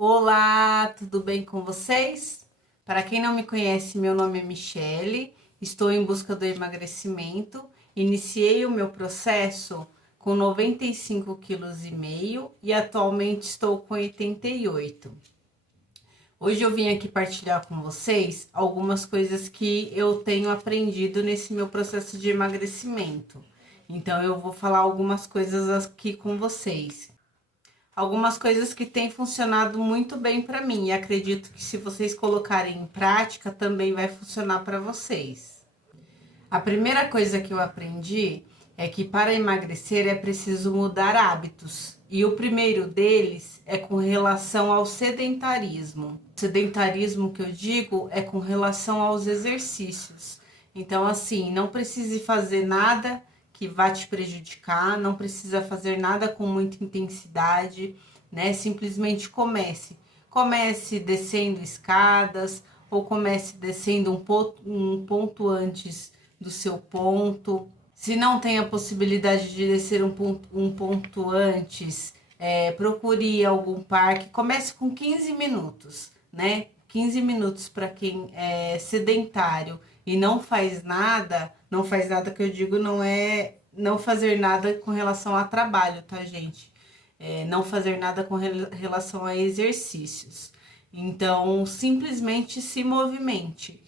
Olá, tudo bem com vocês? Para quem não me conhece, meu nome é Michele, estou em busca do emagrecimento. Iniciei o meu processo com 95,5 kg e atualmente estou com 88. Hoje eu vim aqui partilhar com vocês algumas coisas que eu tenho aprendido nesse meu processo de emagrecimento. Então eu vou falar algumas coisas aqui com vocês. Algumas coisas que têm funcionado muito bem para mim e acredito que se vocês colocarem em prática também vai funcionar para vocês. A primeira coisa que eu aprendi é que para emagrecer é preciso mudar hábitos. E o primeiro deles é com relação ao sedentarismo. O sedentarismo que eu digo é com relação aos exercícios. Então, assim, não precise fazer nada que vá te prejudicar, não precisa fazer nada com muita intensidade, né? Simplesmente comece. Comece descendo escadas ou comece descendo um ponto antes do seu ponto. Se não tem a possibilidade de descer um ponto antes, procure algum parque. Comece com 15 minutos, né? 15 minutos para quem é sedentário e não faz nada que eu digo não é não fazer nada com relação a trabalho, tá, gente? Não fazer nada com relação a exercícios. Então, simplesmente se movimente.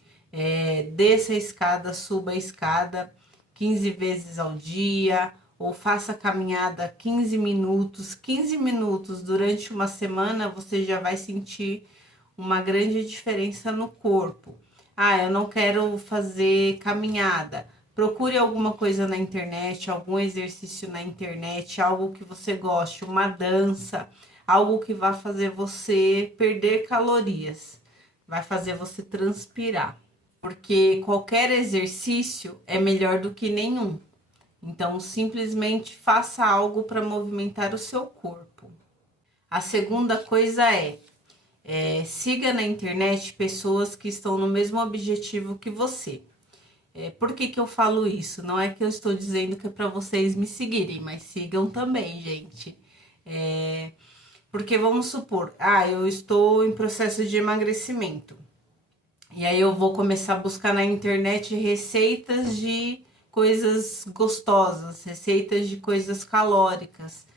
Desça a escada, suba a escada 15 vezes ao dia, ou faça caminhada 15 minutos. 15 minutos durante uma semana, você já vai sentir uma grande diferença no corpo. Ah, eu não quero fazer caminhada. Procure alguma coisa na internet, algum exercício na internet, algo que você goste, uma dança, algo que vá fazer você perder calorias, vai fazer você transpirar. Porque qualquer exercício é melhor do que nenhum. Então, simplesmente faça algo para movimentar o seu corpo. A segunda coisa siga na internet pessoas que estão no mesmo objetivo que você. Por que eu falo isso? Não é que eu estou dizendo que é para vocês me seguirem, mas sigam também, gente. Porque vamos supor, eu estou em processo de emagrecimento. E aí eu vou começar a buscar na internet receitas de coisas gostosas, receitas de coisas calóricas.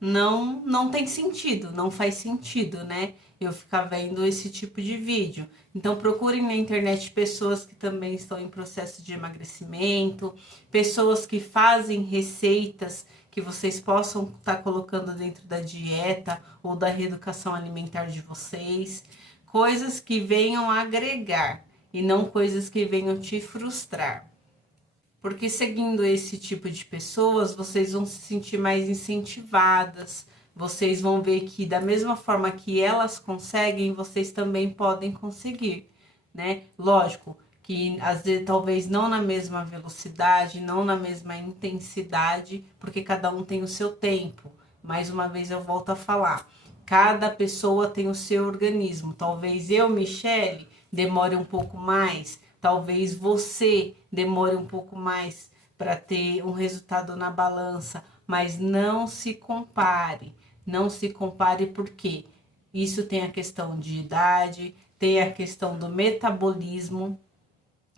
Não tem sentido, não faz sentido, né? Eu ficar vendo esse tipo de vídeo. Então procurem na internet pessoas que também estão em processo de emagrecimento, pessoas que fazem receitas que vocês possam estar colocando dentro da dieta ou da reeducação alimentar de vocês. Coisas que venham agregar e não coisas que venham te frustrar. Porque seguindo esse tipo de pessoas, vocês vão se sentir mais incentivadas, vocês vão ver que da mesma forma que elas conseguem, vocês também podem conseguir, né? Lógico que às vezes talvez não na mesma velocidade, não na mesma intensidade, porque cada um tem o seu tempo. Mais uma vez eu volto a falar, cada pessoa tem o seu organismo. Talvez eu, Michele, demore um pouco mais, talvez você demore um pouco mais para ter um resultado na balança, mas não se compare. Não se compare porque isso tem a questão de idade, tem a questão do metabolismo,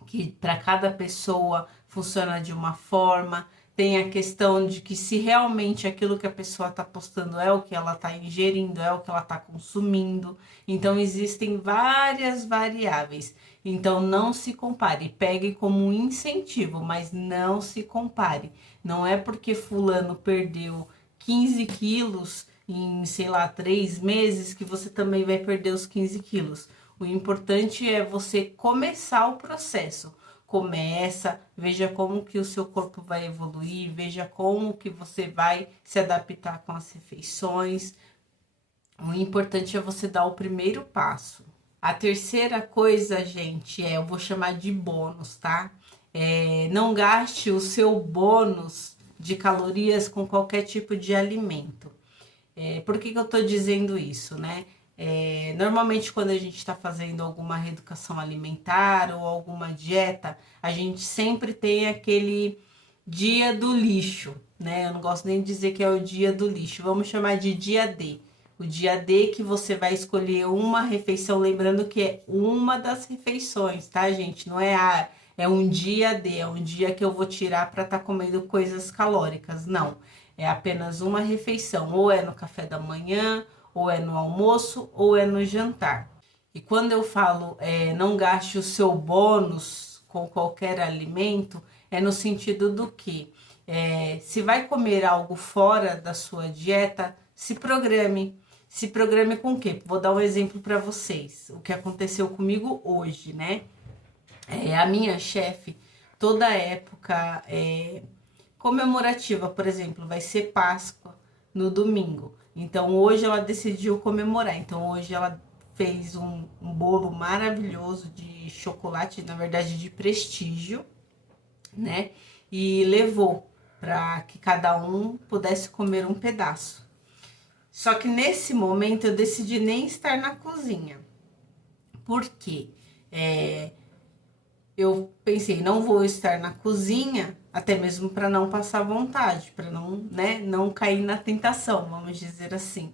que para cada pessoa funciona de uma forma. Tem a questão de que se realmente aquilo que a pessoa está postando é o que ela está ingerindo, é o que ela está consumindo. Então, existem várias variáveis. Então, não se compare. Pegue como um incentivo, mas não se compare. Não é porque fulano perdeu 15 quilos em, sei lá, 3 meses que você também vai perder os 15 quilos. O importante é você começar o processo. Começa, veja como que o seu corpo vai evoluir, veja como que você vai se adaptar com as refeições. O importante é você dar o primeiro passo. A terceira coisa, gente, eu vou chamar de bônus, tá? Não gaste o seu bônus de calorias com qualquer tipo de alimento. Por que eu tô dizendo isso, né? Normalmente quando a gente está fazendo alguma reeducação alimentar ou alguma dieta, a gente sempre tem aquele dia do lixo, né? Eu não gosto nem de dizer que é o dia do lixo, vamos chamar de dia D. O dia D que você vai escolher uma refeição, lembrando que é uma das refeições, tá, gente? Não é é um dia D, é um dia que eu vou tirar para estar comendo coisas calóricas. Não, é apenas uma refeição, ou é no café da manhã, ou é no almoço, ou é no jantar. E quando eu falo não gaste o seu bônus com qualquer alimento, é no sentido do que se vai comer algo fora da sua dieta, se programe. Se programe com o quê? Vou dar um exemplo para vocês. O que aconteceu comigo hoje, né? A minha chefe, toda época comemorativa, por exemplo, vai ser Páscoa no domingo. Então hoje ela decidiu comemorar. Então hoje ela fez um bolo maravilhoso de chocolate, na verdade de prestígio, né? E levou para que cada um pudesse comer um pedaço. Só que nesse momento eu decidi nem estar na cozinha. Por quê? Eu pensei, não vou estar na cozinha, até mesmo para não passar vontade, para não, né, não cair na tentação, vamos dizer assim.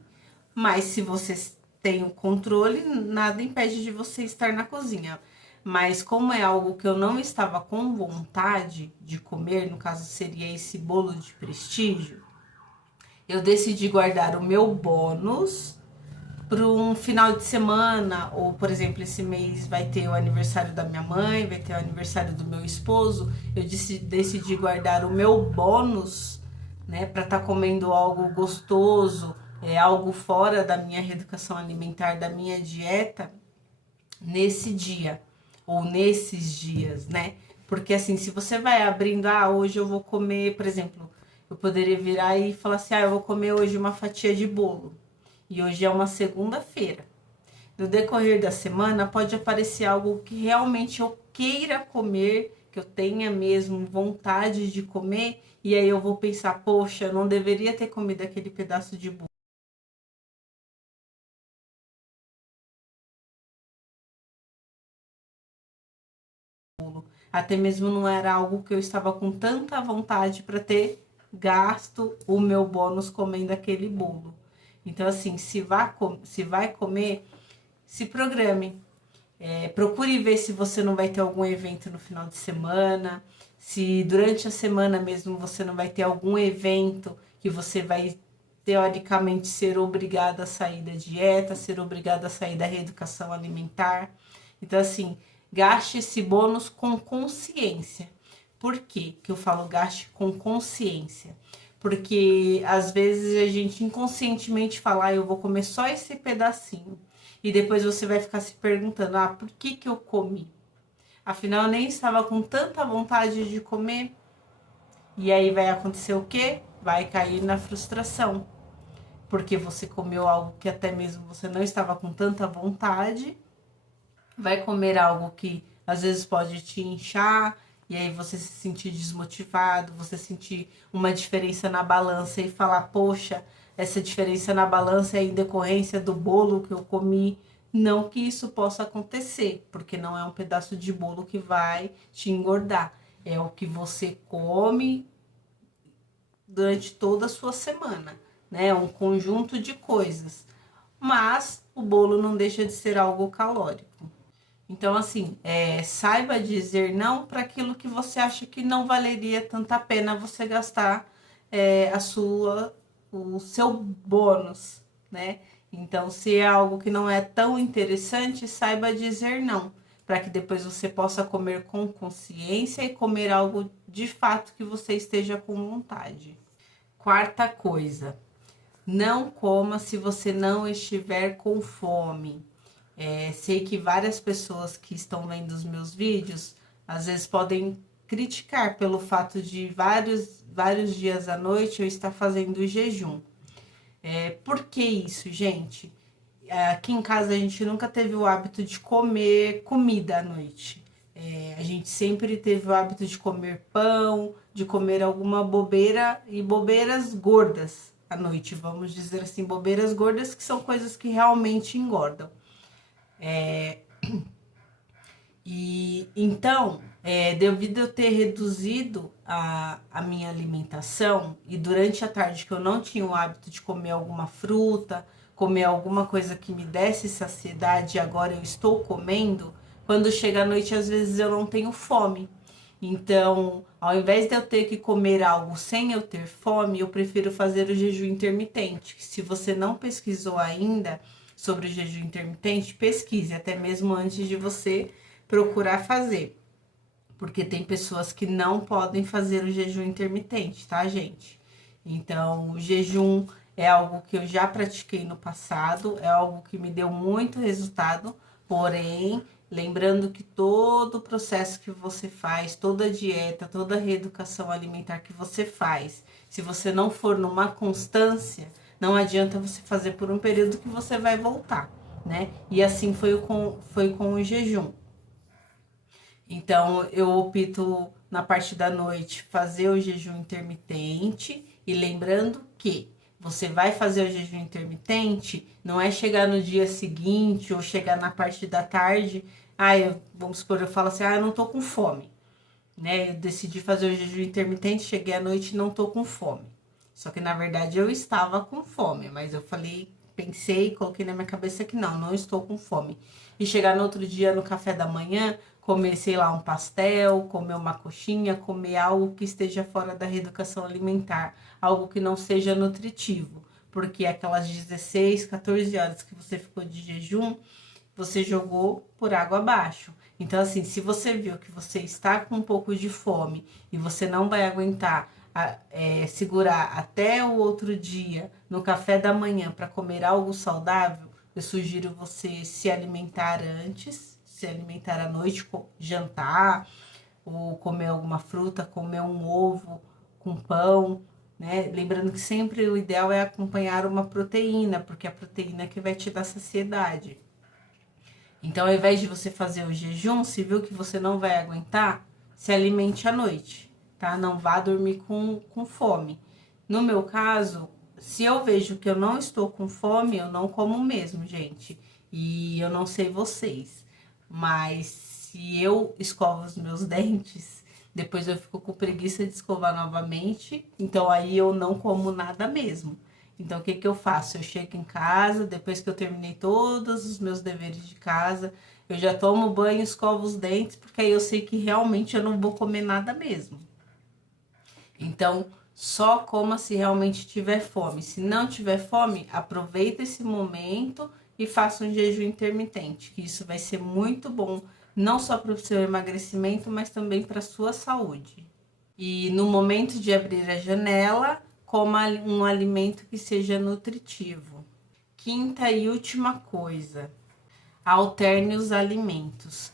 Mas se você tem o controle, nada impede de você estar na cozinha. Mas como é algo que eu não estava com vontade de comer, no caso seria esse bolo de prestígio, eu decidi guardar o meu bônus para um final de semana, ou por exemplo, esse mês vai ter o aniversário da minha mãe, vai ter o aniversário do meu esposo, eu decidi guardar o meu bônus, né, para estar comendo algo gostoso, algo fora da minha reeducação alimentar, da minha dieta, nesse dia, ou nesses dias, né? Porque assim, se você vai abrindo, hoje eu vou comer, por exemplo, eu poderia virar e falar assim, eu vou comer hoje uma fatia de bolo. E hoje é uma segunda-feira. No decorrer da semana, pode aparecer algo que realmente eu queira comer, que eu tenha mesmo vontade de comer, e aí eu vou pensar, poxa, eu não deveria ter comido aquele pedaço de bolo. Até mesmo não era algo que eu estava com tanta vontade para ter gasto o meu bônus comendo aquele bolo. Então, assim, se vai comer, se programe. Procure ver se você não vai ter algum evento no final de semana, se durante a semana mesmo você não vai ter algum evento que você vai teoricamente ser obrigada a sair da dieta, ser obrigada a sair da reeducação alimentar. Então, assim, gaste esse bônus com consciência. Por quê que eu falo gaste com consciência? Porque às vezes a gente inconscientemente fala, eu vou comer só esse pedacinho. E depois você vai ficar se perguntando, por que eu comi? Afinal, eu nem estava com tanta vontade de comer. E aí vai acontecer o quê? Vai cair na frustração. Porque você comeu algo que até mesmo você não estava com tanta vontade. Vai comer algo que às vezes pode te inchar. E aí você se sentir desmotivado, você sentir uma diferença na balança e falar, poxa, essa diferença na balança é em decorrência do bolo que eu comi. Não que isso possa acontecer, porque não é um pedaço de bolo que vai te engordar. É o que você come durante toda a sua semana, né? É um conjunto de coisas. Mas o bolo não deixa de ser algo calórico. Então, assim, saiba dizer não para aquilo que você acha que não valeria tanta pena você gastar o seu bônus, né? Então, se é algo que não é tão interessante, saiba dizer não, para que depois você possa comer com consciência e comer algo de fato que você esteja com vontade. Quarta coisa, não coma se você não estiver com fome. Sei que várias pessoas que estão vendo os meus vídeos, às vezes podem criticar pelo fato de vários dias à noite eu estar fazendo jejum. Por que isso, gente? Aqui em casa a gente nunca teve o hábito de comer comida à noite. A gente sempre teve o hábito de comer pão, de comer alguma bobeira e bobeiras gordas à noite, vamos dizer assim, bobeiras gordas que são coisas que realmente engordam. E então, devido eu ter reduzido a minha alimentação e durante a tarde que eu não tinha o hábito de comer alguma fruta, comer alguma coisa que me desse saciedade e agora eu estou comendo, quando chega a noite, às vezes eu não tenho fome. Então, ao invés de eu ter que comer algo sem eu ter fome, eu prefiro fazer o jejum intermitente. Se você não pesquisou ainda sobre o jejum intermitente, pesquise, até mesmo antes de você procurar fazer. Porque tem pessoas que não podem fazer o jejum intermitente, tá, gente? Então, o jejum é algo que eu já pratiquei no passado, é algo que me deu muito resultado, porém, lembrando que todo o processo que você faz, toda a dieta, toda a reeducação alimentar que você faz, se você não for numa constância, não adianta você fazer por um período que você vai voltar, né? E assim foi com o jejum. Então, eu opto na parte da noite fazer o jejum intermitente e lembrando que você vai fazer o jejum intermitente, não é chegar no dia seguinte ou chegar na parte da tarde, vamos supor, eu falo assim, eu não tô com fome, né? Eu decidi fazer o jejum intermitente, cheguei à noite e não tô com fome. Só que na verdade eu estava com fome, mas eu pensei, coloquei na minha cabeça que não estou com fome. E chegar no outro dia no café da manhã, comer, sei lá, um pastel, comer uma coxinha, comer algo que esteja fora da reeducação alimentar, algo que não seja nutritivo, porque aquelas 16, 14 horas que você ficou de jejum, você jogou por água abaixo. Então, assim, se você viu que você está com um pouco de fome e você não vai aguentar segurar até o outro dia no café da manhã para comer algo saudável, eu sugiro você se alimentar antes, se alimentar à noite, jantar, ou comer alguma fruta, comer um ovo com pão, né? Lembrando que sempre o ideal é acompanhar uma proteína, porque é a proteína que vai te dar saciedade. Então, ao invés de você fazer o jejum, se viu que você não vai aguentar, se alimente à noite, tá? Não vá dormir com fome. No meu caso, se eu vejo que eu não estou com fome, eu não como mesmo, gente. E eu não sei vocês, mas se eu escovo os meus dentes, depois eu fico com preguiça de escovar novamente, então aí eu não como nada mesmo. Então, o que que eu faço? Eu chego em casa, depois que eu terminei todos os meus deveres de casa, eu já tomo banho, escovo os dentes, porque aí eu sei que realmente eu não vou comer nada mesmo. Então, só coma se realmente tiver fome. Se não tiver fome, aproveita esse momento e faça um jejum intermitente, que isso vai ser muito bom, não só para o seu emagrecimento, mas também para a sua saúde. E no momento de abrir a janela, coma um alimento que seja nutritivo. Quinta e última coisa, alterne os alimentos.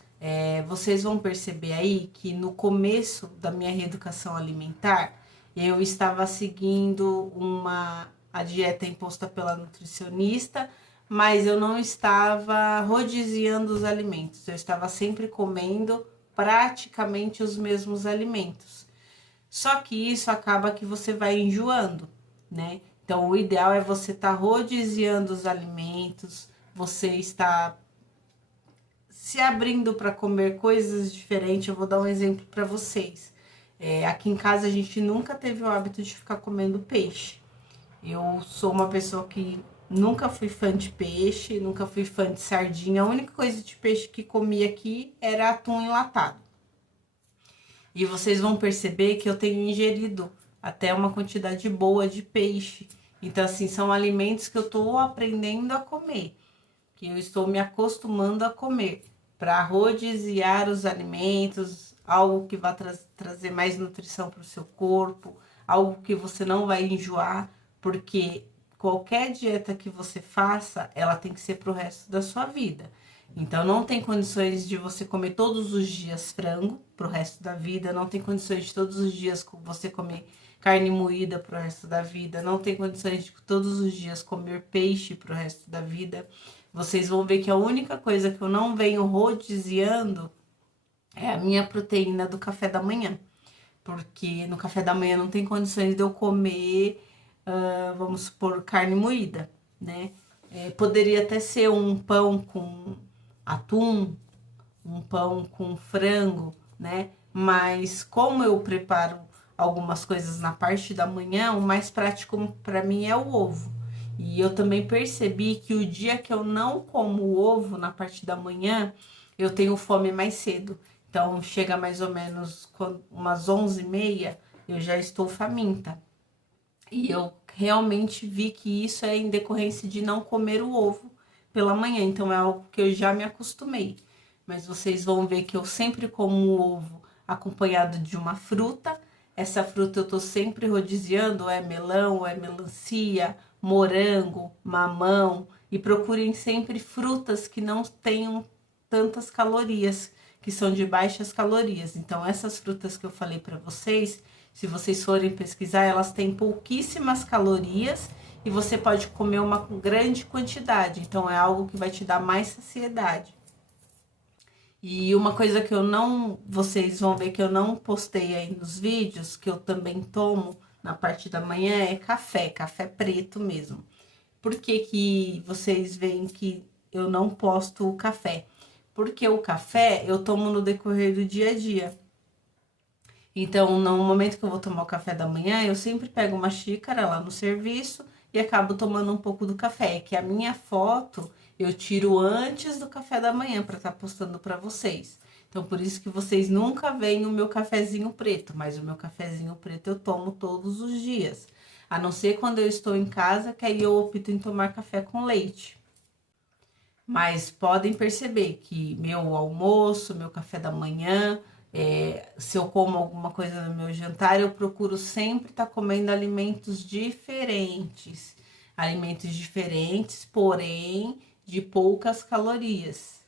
Vocês vão perceber aí que no começo da minha reeducação alimentar, eu estava seguindo a dieta imposta pela nutricionista, mas eu não estava rodiziando os alimentos. Eu estava sempre comendo praticamente os mesmos alimentos. Só que isso acaba que você vai enjoando, né? Então, o ideal é você estar rodiziando os alimentos, você está se abrindo para comer coisas diferentes. Eu vou dar um exemplo para vocês. Aqui em casa a gente nunca teve o hábito de ficar comendo peixe. Eu sou uma pessoa que nunca fui fã de peixe, nunca fui fã de sardinha. A única coisa de peixe que comia aqui era atum enlatado. E vocês vão perceber que eu tenho ingerido até uma quantidade boa de peixe. Então, assim, são alimentos que eu estou aprendendo a comer, que eu estou me acostumando a comer, para rodiziar os alimentos, algo que vai trazer mais nutrição para o seu corpo, algo que você não vai enjoar, porque qualquer dieta que você faça, ela tem que ser para o resto da sua vida. Então, não tem condições de você comer todos os dias frango pro resto da vida, não tem condições de todos os dias você comer carne moída pro resto da vida, não tem condições de todos os dias comer peixe pro resto da vida. Vocês vão ver que a única coisa que eu não venho rodiziando é a minha proteína do café da manhã. Porque no café da manhã não tem condições de eu comer, vamos supor, carne moída, né? Poderia até ser um pão com atum, um pão com frango, né? Mas como eu preparo algumas coisas na parte da manhã, o mais prático para mim é o ovo. E eu também percebi que o dia que eu não como ovo na parte da manhã, eu tenho fome mais cedo. Então, chega mais ou menos umas 11h30, eu já estou faminta. E eu realmente vi que isso é em decorrência de não comer o ovo pela manhã. Então, é algo que eu já me acostumei. Mas vocês vão ver que eu sempre como o ovo acompanhado de uma fruta. Essa fruta eu tô sempre rodiziando, ou é melão, ou é melancia, morango, mamão. E procurem sempre frutas que não tenham tantas calorias, que são de baixas calorias. Então, essas frutas que eu falei para vocês, se vocês forem pesquisar, elas têm pouquíssimas calorias e você pode comer uma grande quantidade. Então, é algo que vai te dar mais saciedade. E uma coisa que eu não, vocês vão ver que eu não postei aí nos vídeos, que eu também tomo na parte da manhã, é café, café preto mesmo. Por que que vocês veem que eu não posto o café? Porque o café eu tomo no decorrer do dia a dia. Então, no momento que eu vou tomar o café da manhã, eu sempre pego uma xícara lá no serviço e acabo tomando um pouco do café. É que a minha foto eu tiro antes do café da manhã para estar postando para vocês. Então, por isso que vocês nunca veem o meu cafezinho preto, mas o meu cafezinho preto eu tomo todos os dias. A não ser quando eu estou em casa, que aí eu opto em tomar café com leite. Mas podem perceber que meu almoço, meu café da manhã, se eu como alguma coisa no meu jantar, eu procuro sempre estar comendo alimentos diferentes. Alimentos diferentes, porém de poucas calorias.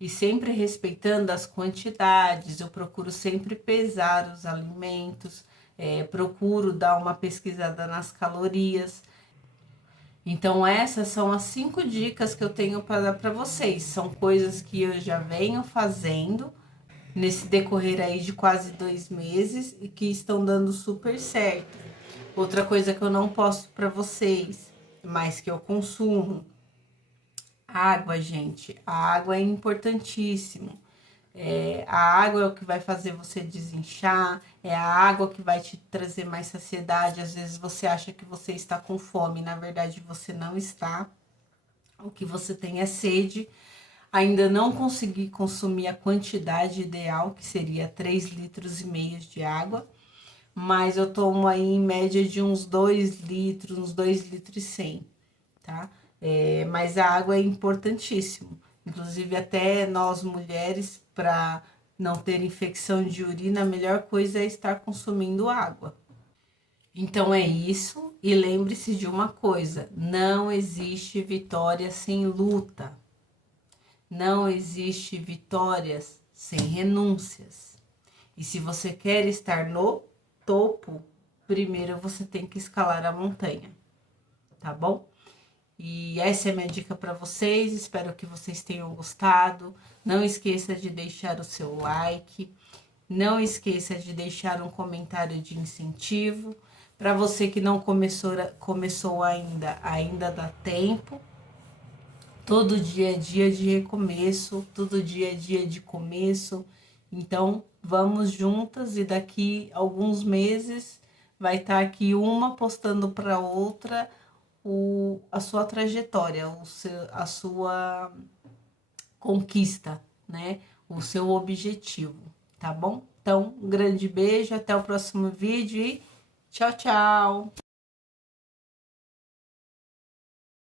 E sempre respeitando as quantidades, eu procuro sempre pesar os alimentos, procuro dar uma pesquisada nas calorias. Então, essas são as 5 dicas que eu tenho para dar para vocês. São coisas que eu já venho fazendo nesse decorrer aí de quase 2 meses e que estão dando super certo. Outra coisa que eu não posto para vocês, mas que eu consumo, água, gente. A água é importantíssimo. A água é o que vai fazer você desinchar, é a água que vai te trazer mais saciedade. Às vezes você acha que você está com fome, na verdade você não está. O que você tem é sede. Ainda não consegui consumir a quantidade ideal, que seria 3,5 litros de água, mas eu tomo aí em média de uns 2 litros, uns 2,1 litros, tá? Mas a água é importantíssimo. Inclusive, até nós mulheres, para não ter infecção de urina, a melhor coisa é estar consumindo água. Então é isso, e lembre-se de uma coisa: não existe vitória sem luta. Não existe vitórias sem renúncias. E se você quer estar no topo, primeiro você tem que escalar a montanha, tá bom? E essa é a minha dica para vocês, espero que vocês tenham gostado. Não esqueça de deixar o seu like, não esqueça de deixar um comentário de incentivo. Para você que não começou ainda dá tempo. Todo dia é dia de recomeço, todo dia é dia de começo. Então, vamos juntas e daqui alguns meses vai estar aqui uma postando para outra a sua trajetória, a sua conquista, né? O seu objetivo, tá bom? Então, um grande beijo, até o próximo vídeo e tchau, tchau!